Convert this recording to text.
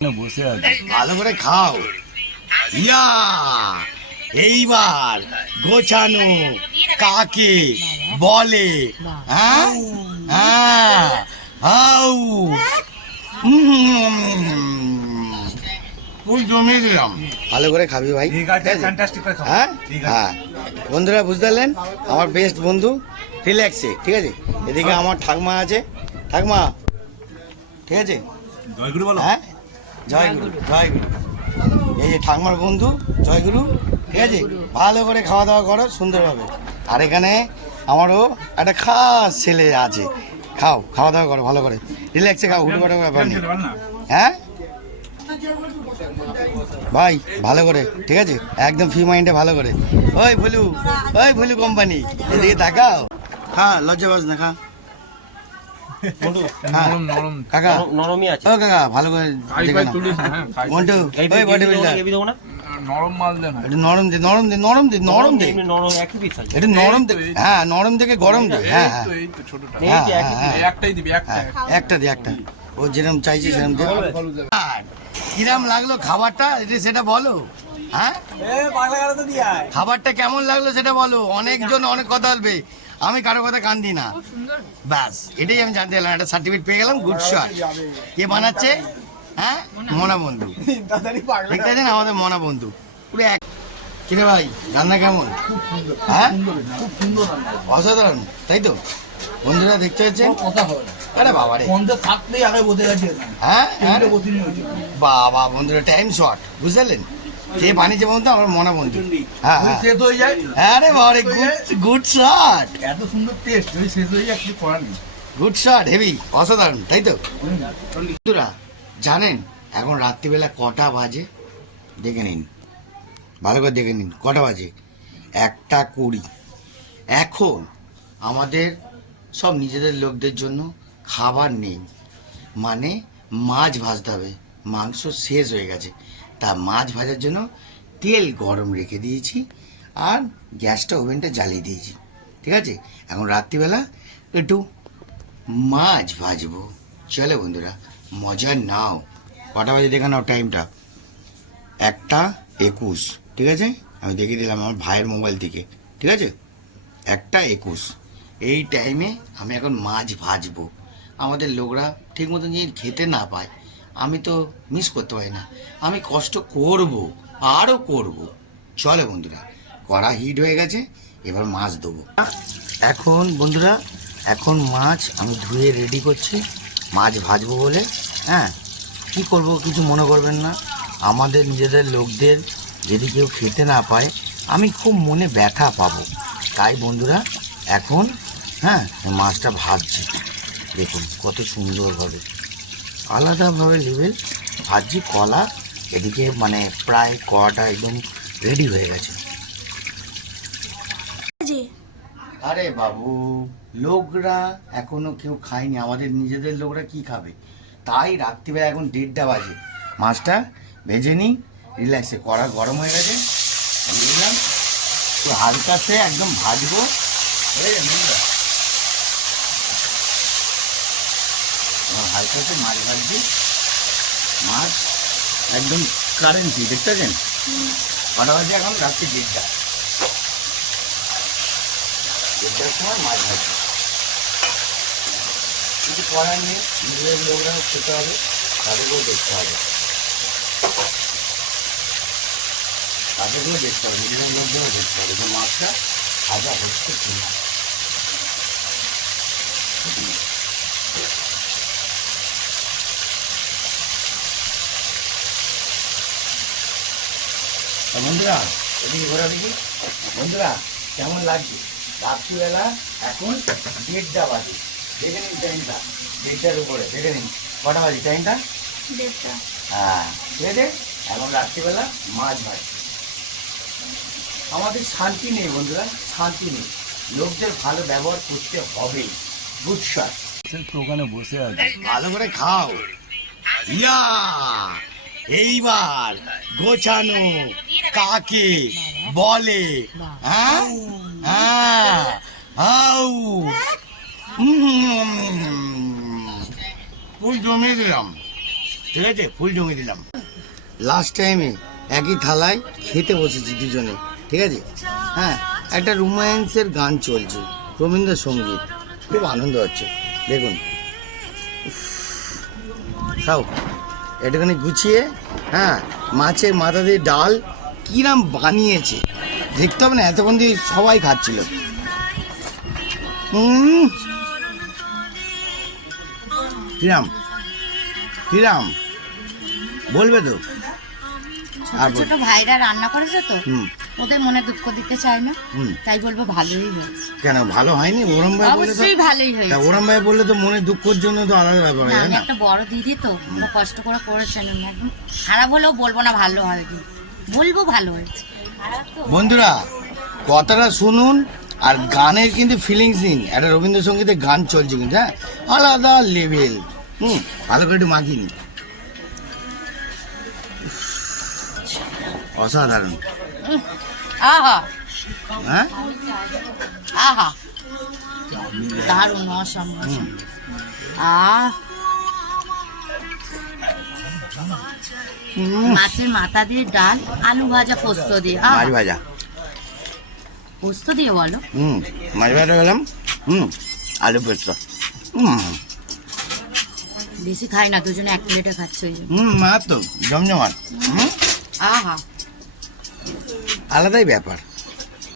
বসে আছে, ভালো করে খাও। ইয়া এইবার গোছানো কাকে বলে? হ্যাঁ হ্যাঁ হাউ ফুল জমিয়ে দিলাম। ভালো করে খাবি ভাই, হ্যাঁ হ্যাঁ। বন্ধুরা বুঝতে পারলেন, আমার বেস্ট বন্ধু রিল্যাক্সে, ঠিক আছে। এদিকে আমার ঠাকমা আছে, ঠাকমা ঠিক আছে, জয়গুরু বলো। হ্যাঁ জয়গুরু জয়গুরু। এই যে ঠাকমার বন্ধু জয়গুরু, ঠিক আছে। ভালো করে খাওয়া দাওয়া করো সুন্দরভাবে। আর এখানে আমারও একটা খাস ছেলে আছে, খাও, খাওয়া দাওয়া করো ভালো করে, রিল্যাক্সে খাও, হুটু পাটার ব্যাপার নেই। হ্যাঁ ভাই ভালো করে, ঠিক আছে, একদম ফ্রি মাইন্ডে ভালো করে। ওই ভুলু, ওই ভুলু কোম্পানি, এদিকে তাকাও। হ্যাঁ লজ্জা পাস না, খা। কাকা নরমই আছে। ও কাকা ভালো করে মন্টু, ওই বডি বিল্ডার নরম মাল দেন, একটু নরম দে, নরম দে, নরম দে, নরম দে, নরম একই পিস আছে। একটু নরম দে। হ্যাঁ নরম থেকে গরম দে। হ্যাঁ হ্যাঁ এই তো ছোটটা, হ্যাঁ হ্যাঁ একটাই দিবি, একটা হ্যাঁ, একটা দে, একটা। ও যেরকম চাইছে সেরকম দে। আর কিরাম লাগলো খাবারটা, এটা সেটা বলো। হ্যাঁ খাবারটা কেমন লাগলো সেটা বলো। অনেকজন অনেক কথা বলবে, আমি কারো কথা কান দিই না, ব্যাস এটাই আমি জানতে গেলাম। একটা সার্টিফিকেট পেয়ে গেলাম, গুড শট। কে বানাচ্ছে? হ্যাঁ মনা বন্ধু, দেখতে আছেন আমাদের মনা বন্ধু পুরো এক। কিরে ভাই রান্না কেমন? হ্যাঁ অসাধারণ, তাই তো বন্ধুরা দেখতে পাচ্ছেন। আরে বাবা রে, হ্যাঁ বাবা বন্ধুরা টাইম শর্ট, বুঝলেন। যে বানিয়েছে বন্ধু আমার মনা বন্ধু। হ্যাঁ হ্যাঁ রে বাবা রে, গুড শট, এত সুন্দর টেস্ট, যদি শেষ হয়ে যায় কিছু করার নেই। গুড শট, হেভি, অসাধারণ, তাই তো বন্ধুরা। জানেন এখন রাত্রিবেলা কটা বাজে? দেখে নিন, ভালো করে দেখে নিন কটা বাজে, 1:20। এখন আমাদের সব নিজেদের লোকদের জন্য খাবার নেই, মানে মাছ ভাজতে হবে। মাংস শেষ হয়ে গেছে, তা মাছ ভাজার জন্য তেল গরম রেখে দিয়েছি আর গ্যাসটা ওভেনটা জ্বালিয়ে দিয়েছি, ঠিক আছে। এখন রাত্রিবেলা একটু মাছ ভাজবো, চলে বন্ধুরা মজা নাও। কটা বাজে দেখে নাও টাইমটা, 1:21, ঠিক আছে। আমি দেখিয়ে দিলাম আমার ভাইয়ের মোবাইল থেকে, ঠিক আছে, 1:21। এই টাইমে আমি এখন মাছ ভাজবো। আমাদের লোকরা ঠিক মতন যদি খেতে না পায়, আমি তো মিস করতে পারি না, আমি কষ্ট করব, আরও করব। চলে বন্ধুরা, কড়া হিট হয়ে গেছে, এবার মাছ দেবো। এখন বন্ধুরা, এখন মাছ আমি ধুয়ে রেডি করছি মাছ ভাজবো বলে। হ্যাঁ কী করবো কিছু মনে করবেন না, আমাদের নিজেদের লোকদের যদি কেউ খেতে না পায় আমি খুব মনে ব্যথা পাবো, তাই বন্ধুরা এখন হ্যাঁ মাছটা ভাজছি। দেখুন কত সুন্দরভাবে আলাদাভাবে লেভেল ভাজছি। কলা এদিকে মানে প্রায় কড়াটা একদম রেডি হয়ে গেছে। আরে বাবু, লোকরা এখনো কেউ খায়নি, আমাদের নিজেদের লোকরা কি খাবে, তাই রাত্রিবেলা এখন 1:30 বাজে। মাছটা ভেজে নিই রিল্যাক্সে, কড়া গরম হয়ে গেছে, বুঝলাম তো হালকাতে একদম ভাজবো। হালকাতে মাছ ভাজছি, মাছ একদম কারেন্সি, দেখতে পাচ্ছেন কটা বাজে এখন? রাত্রি 1:30। 1:30 সময় মাছ ভাজছি, কিছু করার নেই, নিজেদের লোকরাও খেতে হবে, তাদেরকেও দেখতে হবে, তাদেরকেও দেখতে হবে, নিজেদের লোকদেরও দেখতে হবে যে মাছটা ভাজা হচ্ছে কিনা। বন্ধুরা এদিকে ঘোরা দেখি, বন্ধুরা কেমন লাগছে? রাত্রিবেলা এখন 1:30 বাজে, দেখে নিন টাইমটা, 1:30-র উপরে দেখে নিন কটা বাজে টাইমটা, 1:30। হ্যাঁ ঠিক আছে। এখন রাত্রিবেলা মাছ ভাজ, আমাদের শান্তি নেই বন্ধুরা, শান্তি নেই, লোকদের ভালো ব্যবহার করতে হবে। গুড শট, ওখানে বসে আছে, ভালো করে খাও। ইয়া এইবার গোছানো কাকে বলে? হ্যাঁ হ্যাঁ হাউ ফুল জমিয়ে দিলাম। ঠিক আছে, ফুল জমি দিলাম। লাস্ট টাইমে একই থালায় খেতে বসেছি দুজনে, ঠিক আছে। হ্যাঁ, একটা রোম্যান্সের গান চলছে, রবীন্দ্রসঙ্গীত, খুব আনন্দ হচ্ছে। দেখুন, খাও এটাখানে গুছিয়ে। হ্যাঁ, মাছের মাথা দিয়ে ডাল কিরাম বানিয়েছে দেখতে হবে না, এতক্ষণ দিয়ে সবাই খাচ্ছিল। কিরাম কিরাম বলবে তো? আর বল। ছোট ভাইরা রান্না করেছে তো, হুম ওদের মনে দুঃখ দিতে চায় না, হুম। তাই বলবো ভালোই হয়েছে। কেন ভালো হয়নি? ওরম ভাই বললে তো, অবশ্যই ভালোই তা হয়েছে। ওরম ভাই বললে তো মনে দুঃখের জন্য তো আলাদা ব্যাপার না, হয় আমি না? একটা বড় দিদি তো, ওরা কষ্ট করে করেছেন, আমি একদম খারাপ হলেও বলবো না ভালো হয়নি, বলবো ভালো হয়েছে। খারাপ তো বন্ধুরা কথাটা শুনুন আর গানের কিন্তু ফিলিংস নিন। একটা রবীন্দ্রসঙ্গীতের গান চলছে কিন্তু, হ্যাঁ, আলাদা লেভেল। ভালো করে একটু মাখিয়ে নিন। অসাধারণ। আহা হ্যাঁ, আহা দারুণ, অসম্ভব। মাছের মাথা দিয়ে ডাল, আলু ভাজা, পোস্ত দিয়ে। মাছ ভাজা। পোস্ত দিয়ে বলো? মাছ ভাজা গেলাম। আলু পেস্ট। বেশি খাই না, দুজনে এক প্লেটে খাচ্ছে ওই জন্য। মা তো জমজমাট। আহা আলাদাই ব্যাপার।